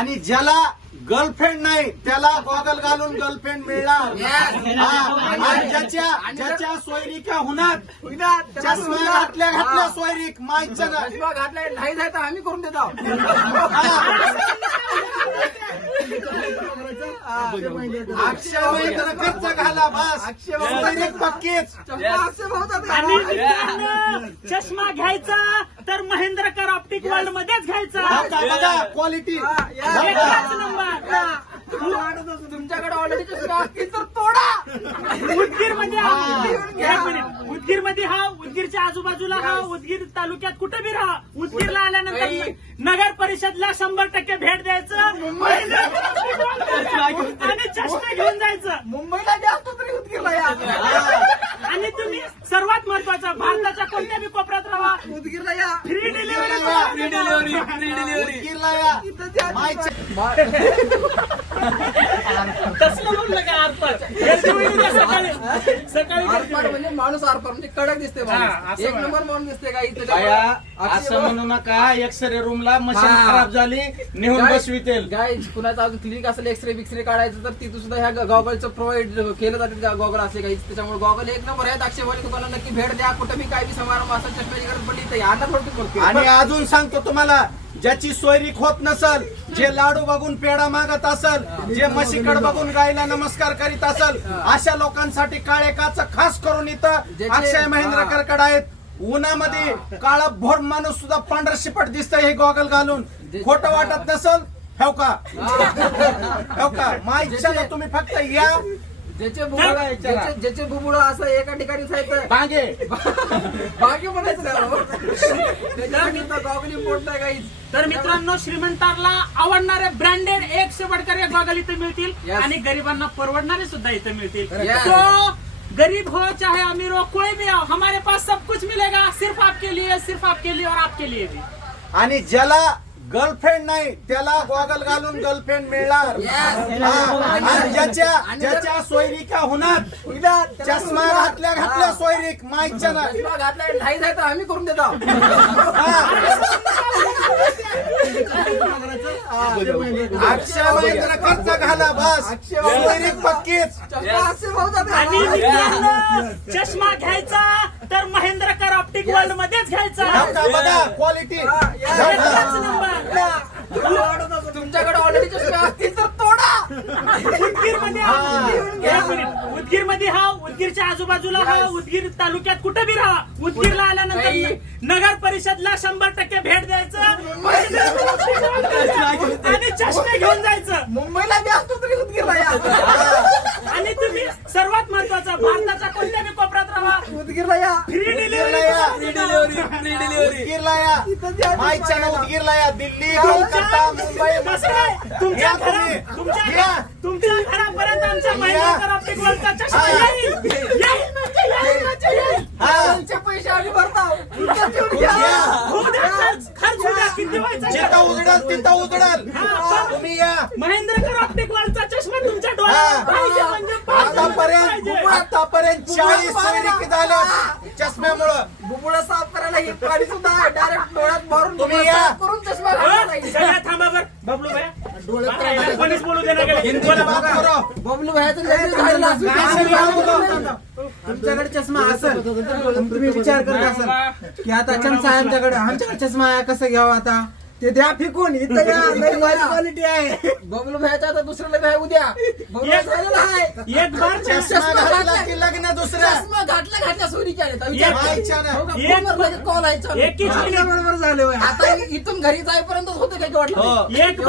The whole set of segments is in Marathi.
आणि ज्याला गर्लफ्रेंड नाही त्याला गॉगल घालून गर्लफ्रेंड मिळणार. आणि ज्याच्या सोयरिका होणार चष्मा घातल्या सोयरीक माईच्या चष्मा घातलाय नाही जायचं आम्ही करून देतो. अक्षय महेंद्र खर्च घाला बस. सोयरीक पक्कीच. आणि मित्रांनो, चष्मा घ्यायचा तर महेंद्रकर ऑप्टिक वर्ल्ड मध्येच घ्यायचा. बघा क्वालिटी. एकच नंबर. तुमच्याकडे ऑलरेडी चष्मा असतील तर तोडा. उदगीर मध्ये उदगीर मध्ये हा, उदगीरच्या आजूबाजूला हा, उदगीर तालुक्यात कुठे बी राहा. उदगीरला आल्यानंतर नगर परिषदला 100% भेट द्यायचं आणि चष्मा घेऊन जायचं. मुंबईला जास्त तरी उदगीरला या. आणि तुम्ही सर्वात महत्वाचं, भारताच्या कोणत्या बी कोपऱ्यात राहा, उदगीरला या. Free delivery. उदगीरला या. तसलं म्हणलं का आरपार सकाळी आरपार म्हणजे माणूस आरपार म्हणजे कडक दिसते माणूस. एक नंबर माणूस दिसते का इथं. असं म्हणू नका. एक्सरे रूमला मशीन खराब झाली नेऊन बसवितेल. गाय कुणाचं अजून क्लिनिक असेल एक्सरे बिक्सरे काढायचं तर तिथं सुद्धा ह्या गॉगलचं प्रोव्हाइड केलं जाते. गॉगल असले काही त्याच्यामुळे गॉगल एक नंबर आहे. अक्षयवाणी तुम्हाला नक्की भेट द्या. कुठं मी काही समारंभ असेल चष्म्याची गरज पडली तर यांना थोडं. आणि अजून सांगतो तुम्हाला, ज्याची सोयरीक होत नसल, जे लाडू बघून पेढा मागत असल, जे म्हशीकड बघून गायला नमस्कार करीत असल, अशा लोकांसाठी काळे काच खास करून इथं अक्षय महेंद्रकरकडे आहेत. उन्हामध्ये काळा भोर माणूस सुद्धा पांढरा शिपट दिसतंय हे गॉगल घालून. खोटं वाटत नसल ठेव का मा इच्छा ना. तुम्ही फक्त या. ज्याचे बुबुळ असं एका ठिकाणी जायचं बागे म्हणायचं त्याच्याकरता गॉगल इम्पोर्ट नाही काही. तर मित्रांनो, श्रीमंतांना आवडणारे ब्रँडेड एक से बढ़कर एक गॉगल इथे मिळतील आणि गरिबांना परवडणारे सुद्धा इथे मिळतील. तो गरीब हो चाहे अमीर हो, कोई भी हो, हमारे पास सब कुछ मिलेगा. सिर्फ आपके लिए और आपके लिए भी. आणि ज्याला गर्लफ्रेंड नाही त्याला गॉगल घालून गर्लफ्रेंड मिळणार. आणि ज्याच्या सोयरिका होणार चष्मा घातल्या सोयरीक माईच्या चष्मा घातलाय नाही जायचं आम्ही करून देतो. अक्षय महेंद्र खर्च घाला बस. सोयरीक पक्कीच. आणि मित्रांनो, चष्मा घ्यायचा तर महेंद्रकर ऑप्टिक वर्ल्ड मध्येच घ्यायचा. बघा क्वालिटी. एकच नंबर. तुमच्याकडे ऑलरेडी चष्मे असतील तर तोडा. उदगीर मध्ये हा, उदगीरच्या आजूबाजूला हा, उदगीर तालुक्यात कुठे बी राहा. उदगीरला आल्यानंतर नगर परिषदला 100% भेट द्यायचं आणि चष्मे घेऊन जायचं. मुंबईला जास्त तरी उदगीरला या. आणि तुम्ही सर्वात महत्वाचं, भारताच्या कोणत्या बी कोपऱ्यात राहा, उदगीरला या. Free delivery. उदगीरला या. माईच्या ना उदगीरला या. दिल्ली, कोलकाता, मुंबई, तुमच्या घरापर्यंत आमच्या महेंद्रकर ऑप्टिक वर्ल्डचा चष्मा येईल. त्यांचे पैसे आम्ही भरतो. खर्च उद्या किती व्हायचा? जिथं उजडाल तिथं उजडाल. तुम्ही या. महेंद्रकर ऑप्टिक वर्ल्डचा चष्मा तुमच्या डोळ्यात पाहिजे म्हणजे आतापर्यंत 40 सोयरीक झाल्या चष्म्यामुळं. बुबुळा साफ करायला ही पाणी सुद्धा डायरेक्ट डोळ्यात मारून तुम्ही या. करून चष्मा घालायला. सगळ्या थांबा बर. बबलू भैया कोणीच बोलू दे ना. बबलू भाईचं लग्न झालेलं असून तुमच्याकडे चष्मा असेल तुम्ही विचार करत असाल की आता चमचा आहे आमच्याकडे चष्मा आहे, कसं घ्यावं आता ते द्या फेकून. इथं क्वालिटी आहे. बबलू भाईचा आता दुसरं लग्न आहे उद्या. बबलू झालेलं आहे. एक बार चष्मा घातला की लग्न दुसरं. चष्मा घातल्या सोयरी केले कॉल आहे. एक ही चीज बरोबर झाले होय. आता इथून घरी जाईपर्यंत होतं काही वाटलं. एक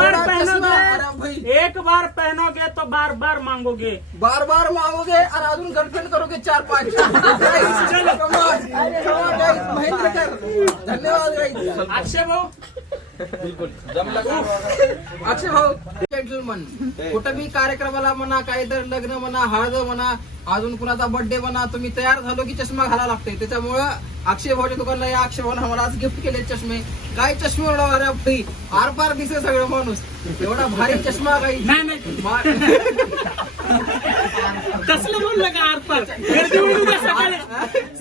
बार पहनोगे तो बार बार मांगोगे. बार बार मागोगे और अजून गर्लफ्रेंड करोगे 4-5. महेंद्रकर धन्यवाद गाईज. अक्षय भाऊ, अक्षय भाऊ जेंटलमन, कुठं बी कार्यक्रमाला म्हणा, काहीतरी लग्न म्हणा, हळद म्हणा, अजून कुणाचा बर्थडे म्हणा, तुम्ही तयार झालो की चष्मा घालायला लागतोय. त्याच्यामुळं अक्षय भाऊच्या दुकानला या. अक्षय भाऊने आम्हाला आज गिफ्ट केले चष्मे. काय चष्मे उडवणार आहे भाई, आर पार दिसे सगळं माणूस. एवढा भारी चष्मा काही नाही कसलं बोललं का आरपार गर्दी होईल उद्या सकाळी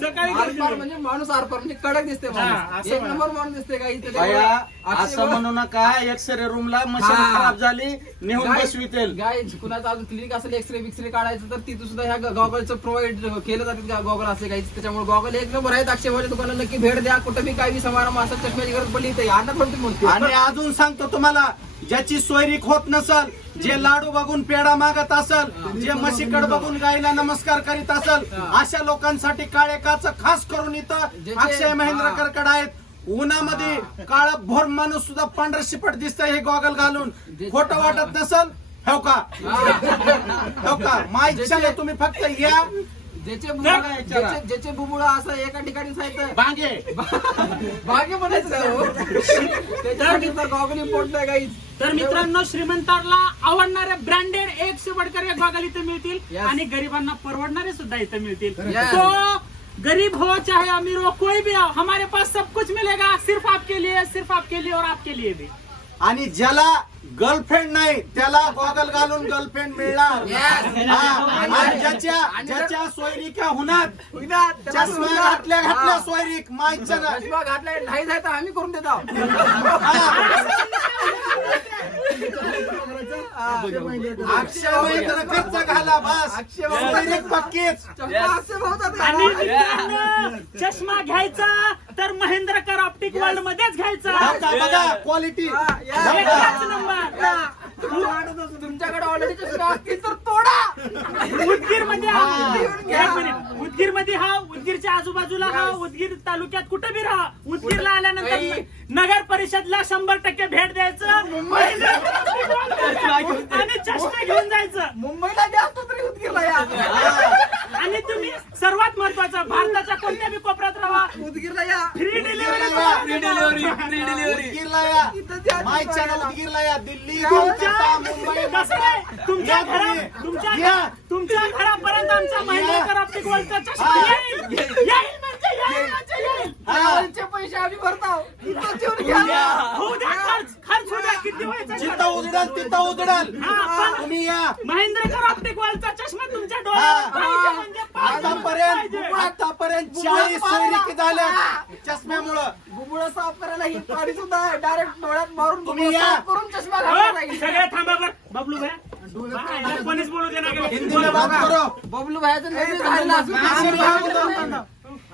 सकाळी गर्दी आरपार होईल. म्हणजे माणूस आरपार म्हणजे कडक दिसते हा, माणूस. असं एक म्हणा. नंबर माणूस दिसते काही. बाया असं म्हणू नका, एक्सरे रूमला मशीन हा. खराब झाली नेऊन बसवितेल. गाय कुणाचं अजून क्लिनिक असेल एक्सरे बिक्सरे काढायचं तर तिथं सुद्धा ह्या गॉगलचं प्रोव्हाइड केलं जाते. गॉगल असले काही त्याच्यामुळे गॉगल एक नंबर आहेत. अक्षय भाऊच्या दुकानाला नक्की भेट द्या. कुठं बी काही समारंभ असा चष्म्याची गरज पडली तर यांना थोडी म्हणते. आणि अजून सांगतो तुम्हाला, ज्याची सोयरीक होत नसल, जे लाडू बघून पेढा मागत असल, जे म्हशीकड बघून गायला नमस्कार करीत असल, अशा लोकांसाठी काळे काच खास करून इथं अक्षय महेंद्रकरकडे आहेत. उन्हामध्ये काळा भोर माणूस सुद्धा पांढरा शिपट दिसतंय हे गॉगल घालून. खोटं वाटत नसल हो का माय इच्छा तुम्ही फक्त या. ज्याचे बुबुळा असं एका ठिकाणी साहित्य बांगे भाग्य म्हणायचं का हो? त्याच्यासाठी तर गॉगल इम्पॉर्टंट आहे काही. तर मित्रांनो, श्रीमंतांना आवडणारे ब्रँडेड एक से बढ़कर एक गॉगल इथे मिळतील Yes. आणि गरिबांना परवडणारे सुद्धा इथे मिळतील. Yes. तो गरीब हो चाहे अमीर हो कोई भी हो, हमारे पास सब कुछ मिलेगा, सिर्फ आपके लिए और आपके लिए भी. आणि ज्याला गर्लफ्रेंड नाही त्याला गॉगल घालून गर्लफ्रेंड मिळणार. Yes. हा. आणि ज्याच्या सोयरिका होणार चष्मा घातल्या सोयरीक माईच्या चष्मा घातलाय नाही जायचं आम्ही करून देतो. अक्षय महेंद्र खर्च घाला बस. सोयरीक पक्कीच. आणि मित्रांनो, चष्मा घ्यायचा तर महेंद्रकर ऑप्टिक वर्ल्ड मध्येच घ्यायचा. बघा क्वालिटी. एकच नंबर. तुमच्याकडे ऑलरेडी चष्मा असतील तर तोडा. उदगीर मध्ये उदगीर मध्ये हा, उदगीरच्या आजूबाजूला हा, उदगीर तालुक्यात कुठे बी राहा, उदगीरला आल्यानंतर नगर परिषदला 100% भेट द्यायचं आणि चष्मा घेऊन जायचं. मुंबईला जास्त तरी उदगीरला या. आणि तुम्ही सर्वात महत्वाचं, भारताच्या कोणत्या बी कोपऱ्यात राहा, उदगीरला या. Free delivery. उदगीरला या. माईच्या उदगीरला या. दिल्ली कोलकाता मुंबई तुमच्या तुमच्या घरापर्यंत आमच्या महेंद्रकर ऑप्टिक वर्ल्डचा चष्मा येईल. येईल म्हणजे येईल. ट्रॅव्हलचे पैसे आम्ही भरतो. इथं जेवण घ्या. होऊ द्या खर्च होऊ द्या, किती व्हायचा जिथं उजडाल तिथं उजडाल. तुम्ही या. महेंद्रकर ऑप्टिक वर्ल्डचा चष्मा तुमच्या डोळ्यावर पाहिजे म्हणजे आतापर्यंत 40 सोयरीकी झाल्या चष्म्यामुळं. बुबुळा साफ करायला ही पाणी सुद्धा आहे. डायरेक्ट डोळ्यात मारून तुम्ही बुबुळा या. साफ करून चष्मा घालून जाईल. सगळे थांबा बर. बबलू भाई कोणीच बोलू दे ना. हिंदी में बात करो. बबलू भाईचं नजर झालेलं असून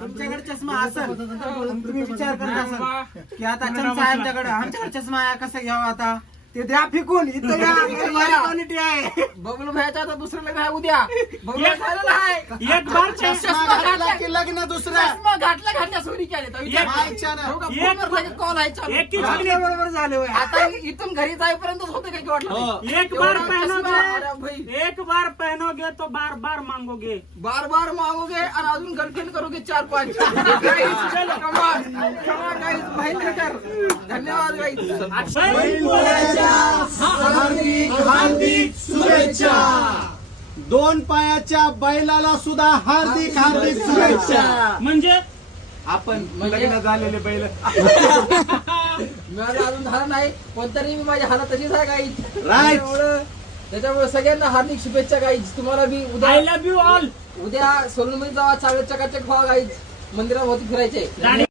तुमच्याकडे चष्मा असेल तुम्ही विचार करत असाल की आता साहेबच्याकडे आमच्याकडे चष्मा आहे कसा घ्यावा आता, ते द्या फेकून. इथं क्वालिटी आहे. बबलू भाईचा आता दुसरं लग्न आहे उद्या. बबलू झालेलं आहे. एक बार चष्मा घातला की लग्न दुसरं. चष्मा घातल्या सोयरी केले माईच्या कॉल आहे चालू. एक ही आपल्या बरोबर झाले होय. आता इथून घरी जाईपर्यंत होतं काही वाटलं. एक बार पहनोगे तो बार बार मांगोगे. बार बार मागोगे आणि अजून गर्लफ्रेंड करोगे 4-5. धन्यवाद गाईज. हार्दिक शुभेच्छा. 2 पायाच्या बैलाला सुद्धा हार्दिक शुभेच्छा. म्हणजे आपण लग्न झालेले बैल. माझं अजून झालं नाही पण तरी मी माझी हालत तशीच आहे गाईज. राईट. त्याच्यामुळे सगळ्यांना हार्दिक शुभेच्छा गाईज. तुम्हाला बी आय लव्ह यू ऑल. उद्या सोलून मध्ये जावा, चांगलं चकाचक व्हा गाईज. मंदिराभोवती फिरायचे.